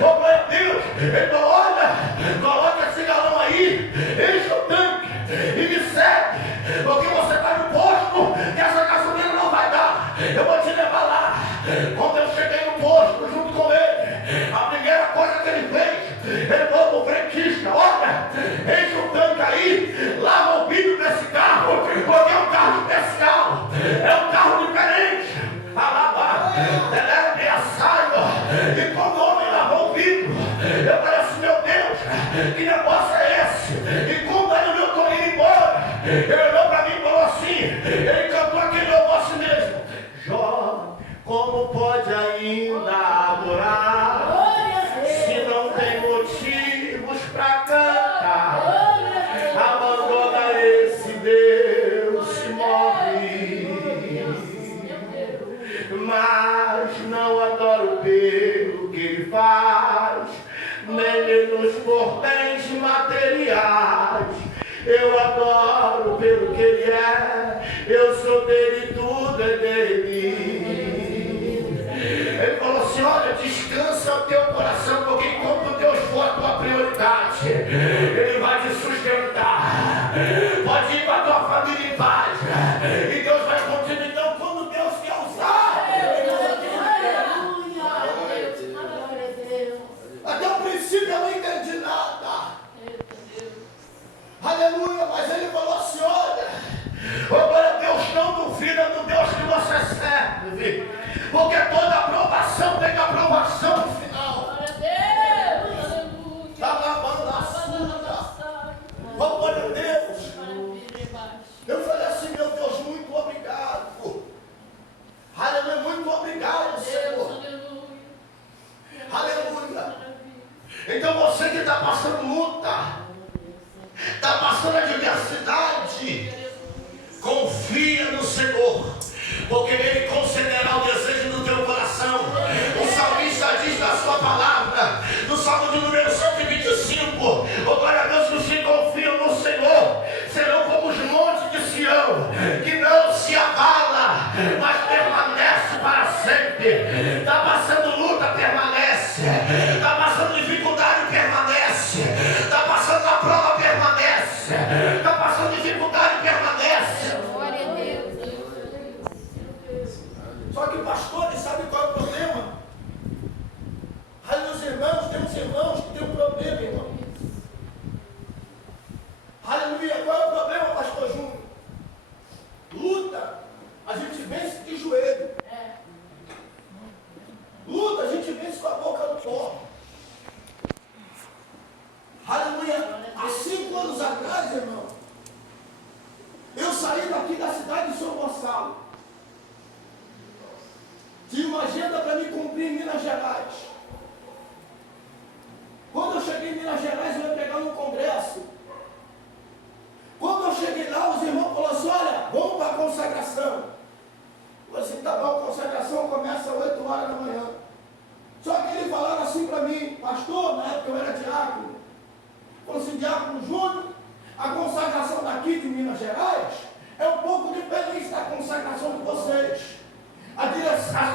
Oh, glória a Deus. Então, olha, coloca esse galão aí, enche o tanque e me segue, porque você está no posto que essa gasolina não vai dar. Eu vou te levar lá. Quando eu cheguei no posto junto com ele, a primeira coisa que ele fez, ele falou pro frentista: olha, enche o tanque aí, lava o vidro desse carro, porque é um carro especial, é um carro diferente. Alaba, ele é assado. E quando o homem lavou o vidro, eu falei assim: meu Deus, que negócio é esse? E quando ele eu estou indo embora, ele olhou para mim e falou assim, ele cantou aquele negócio mesmo: Jó, como pode ainda adorar se não tem motivos para cantar? Abandona esse Deus e morre. Mas não adoro pelo que ele faz, nem pelos portões materiais. Eu adoro pelo que ele é, eu sou dele, tudo é dele. Ele falou assim: olha, descansa o teu coração, porque enquanto Deus for a tua prioridade, Ele vai te sustentar. Pode ir para a tua família em paz, e Deus vai continuar. Então, quando Deus quer usar, até o princípio eu não entendi nada. Aleluia, mas ele falou assim: olha, agora Deus não duvida do Deus que você serve, porque toda aprovação tem aprovação no final. Está lavando a sua. Oh, glória a Deus. Eu falei assim: meu Deus, muito obrigado. Aleluia, muito obrigado, Senhor. Aleluia. Então você que está passando luta, está passando adversidade, confia no Senhor, porque Ele concederá o desejo do teu coração. O salmista diz na sua palavra, no Salmo de número 125, oh glória a Deus, que os que confiam no Senhor serão como os montes de Sião, que não se abala, mas permanece para sempre. Está passando luta, permanece. Está passando dificuldade, permanece. Está passando a prova, permanece. Está passando dificuldade, permanece. Glória a Deus. Só que, pastores, sabe qual é o problema? Aí os irmãos, tem uns irmãos que tem um problema, irmão. Aleluia, qual é o problema, pastor Júnior? Luta, a gente vence de joelho. Luta, a gente vence com a boca no pó. Aleluia. Há 5 anos atrás, irmão, eu saí daqui da cidade de São Gonçalo. Tinha uma agenda para me cumprir em Minas Gerais. Quando eu cheguei em Minas Gerais, eu ia pegar um congresso. Quando eu cheguei lá, os irmãos falaram assim: olha, vamos para a consagração. Eu falei assim: tá bom, a consagração começa às 8 horas da manhã. Só que eles falaram assim para mim: pastor, na época eu era diácono. Falou assim: diácono Júnior, a consagração daqui de Minas Gerais é um pouco diferente da consagração de vocês. A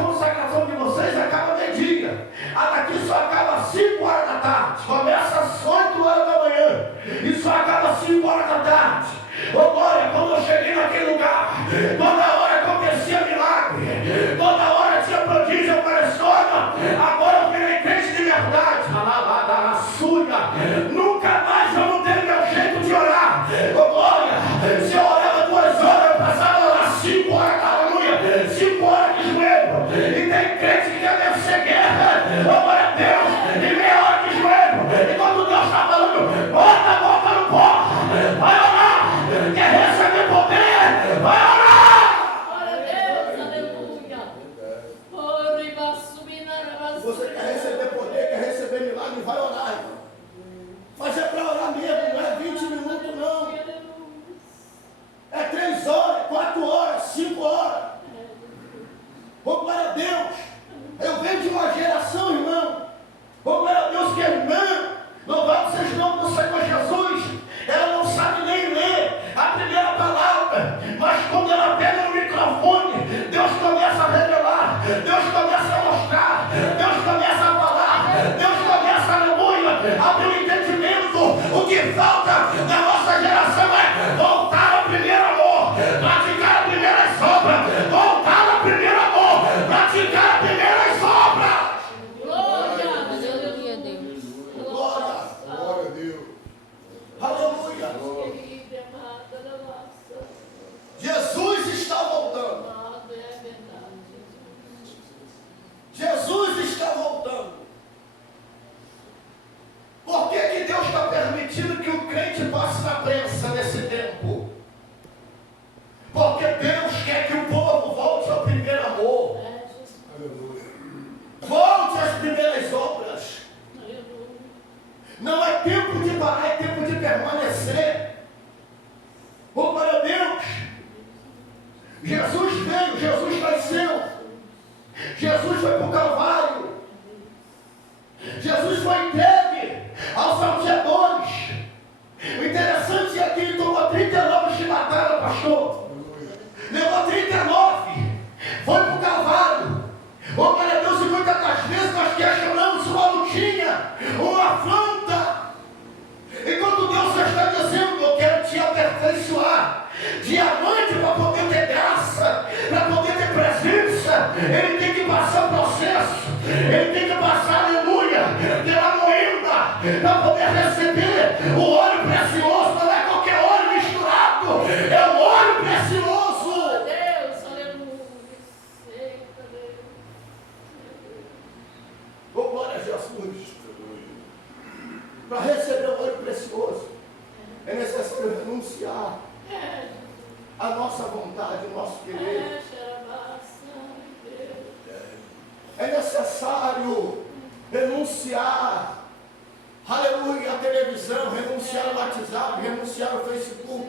consagração de vocês acaba meio-dia. A daqui só acaba às 5 horas da tarde. Começa às 8 horas da manhã e só acaba às 5 horas da tarde. Ô glória, quando eu cheguei naquele lugar, toda hora acontecia milagre, toda hora tinha prodígio. Eu falei assim: olha, agora eu virei crente de verdade. Alabada na sua. Nunca mais eu não tenho meu jeito de orar. Ô glória, se eu orava 2 horas, eu passava lá 5 horas, aleluia, 5 horas de joelho. E tem crente que quer vencer guerra, oh glória a Deus, e meia hora de joelho. foi entregue aos salteadores. O interessante é que ele tomou 39 chibatadas, pastor. Levou 39. Foi para o Calvário. Oh, glória a Deus, e muitas das vezes nós questionamos uma lutinha, uma afronta. Enquanto Deus só está dizendo: eu quero te aperfeiçoar. Diamante, para poder ter graça, para poder ter presença, ele tem que passar o processo, ele tem que passar, aleluia, pela moenda, para poder receber o óleo precioso. Não é qualquer óleo misturado, é o óleo precioso. Deus, aleluia. Oh, glória a Jesus. Para receber o óleo precioso, é necessário renunciar a nossa vontade, o nosso querer. É necessário renunciar, aleluia, a televisão, renunciar ao WhatsApp, renunciar ao Facebook.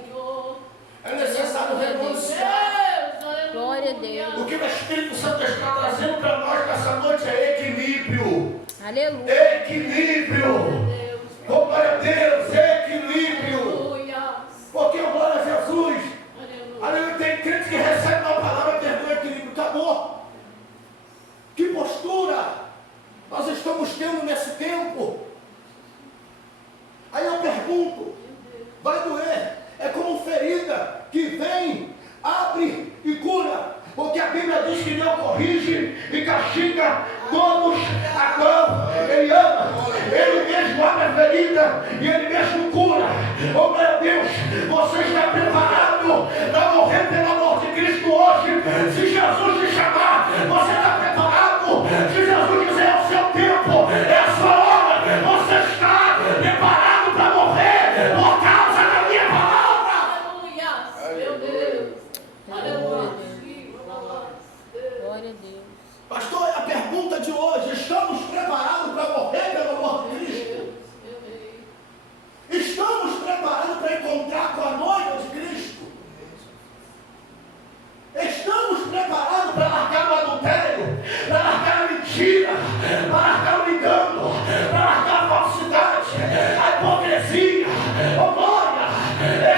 É necessário renunciar. Glória a Deus. O que o Espírito Santo está trazendo para nós nessa noite é equilíbrio. Aleluia. Equilíbrio. Oh, glória a Deus, equilíbrio. Porque, glória a Jesus, aleluia, tem crente que recebe uma palavra, perdeu o equilíbrio, acabou. Que postura nós estamos tendo nesse tempo? Aí eu pergunto, vai doer? É como ferida que vem, abre e cura. Porque a Bíblia diz que Deus corrige e castiga todos a qual Ele ama. Ele mesmo abre a ferida e Ele mesmo cura. Oh meu Deus, você está preparado para morrer pelo amor de Cristo hoje? Se Jesus te chamar, você está preparado? Se Jesus quiser, é o seu tempo, é a sua hora. Você está preparado para morrer por causa da minha palavra? Aleluia. Meu Deus. Aleluia. Glória a Deus. Pastor, a pergunta de hoje: estamos preparados para morrer pelo amor de Cristo? Estamos preparados para encontrar com a noiva de Cristo? Estamos preparados para largar o adultério, para largar a mentira, para largar o engano, para largar a falsidade, a hipocrisia, oh glória?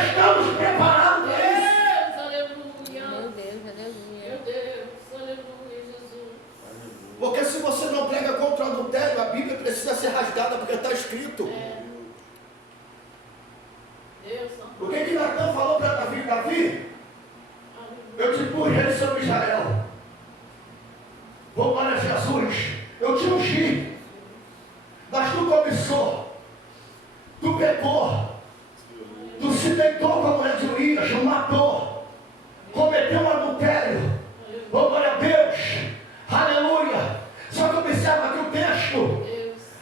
Estamos preparados para isso? Meu Deus, aleluia. Meu Deus, aleluia, Jesus. Porque se você não prega contra o adultério, a Bíblia precisa ser rasgada, porque está escrito. O que Natan falou para Davi? Davi, eu te pus rei sobre Israel. Oh, glória a Jesus, eu te ungi, mas tu cobiçou, tu pecou, tu se deitou com a mulher de Urias, o matou, cometeu um adultério. Oh, glória a Deus, aleluia. Só que observa aqui o texto,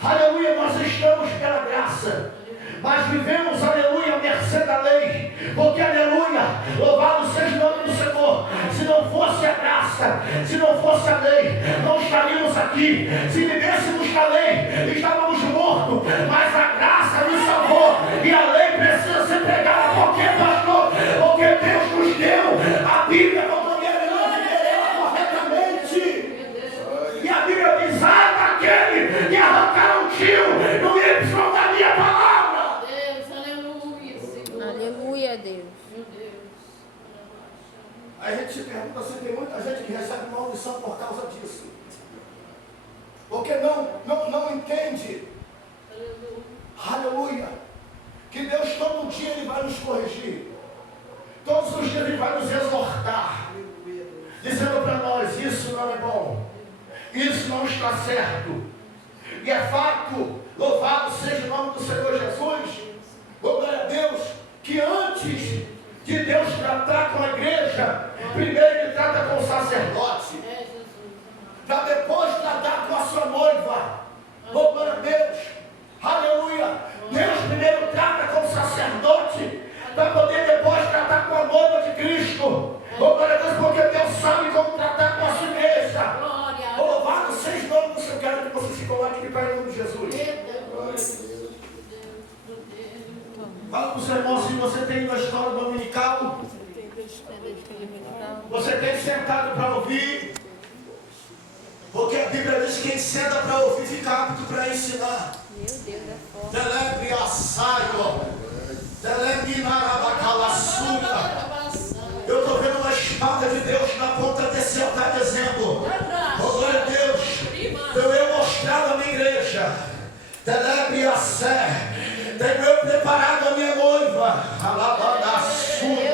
aleluia, nós estamos pela graça, mas vivemos, aleluia, à mercê da lei, porque, aleluia, louvado seja o nome do Senhor. Se não fosse a graça, se não fosse a lei, não estaríamos aqui. Se vivêssemos da lei, estávamos mortos, mas a graça nos salvou, e a lei precisa ser pregada. Por quê, pastor? Porque Deus nos deu a Bíblia para poder viver ela corretamente. E a Bíblia diz: ah, daquele que arrancaram o tio no Y da minha palavra. Aleluia, Deus. Meu Deus. Aí a gente se pergunta se tem muita gente que recebe maldição por causa disso. Porque não entende, aleluia, que Deus todo dia Ele vai nos corrigir. Todos os dias Ele vai nos exortar, dizendo para nós: isso não é bom, isso não está certo. E é fato, louvado seja o nome do Senhor Jesus, glória a Deus, que antes de Deus tratar com a igreja, primeiro Ele trata com o sacerdote, para depois tratar com a sua noiva. Oh, glória a Deus, aleluia. Deus primeiro trata com o sacerdote, para poder depois tratar com a noiva de Cristo. Oh, glória a Deus, porque Deus sabe como tratar com a sua igreja. Oh, louvado seja o nome do Senhor. Quero que você se coloque de pé em nome de Jesus. Fala para os irmãos, se você tem ido à escola dominical, você tem sentado para ouvir, porque a Bíblia diz que quem senta para ouvir fica apto para ensinar. Deus, é forte. Delebre a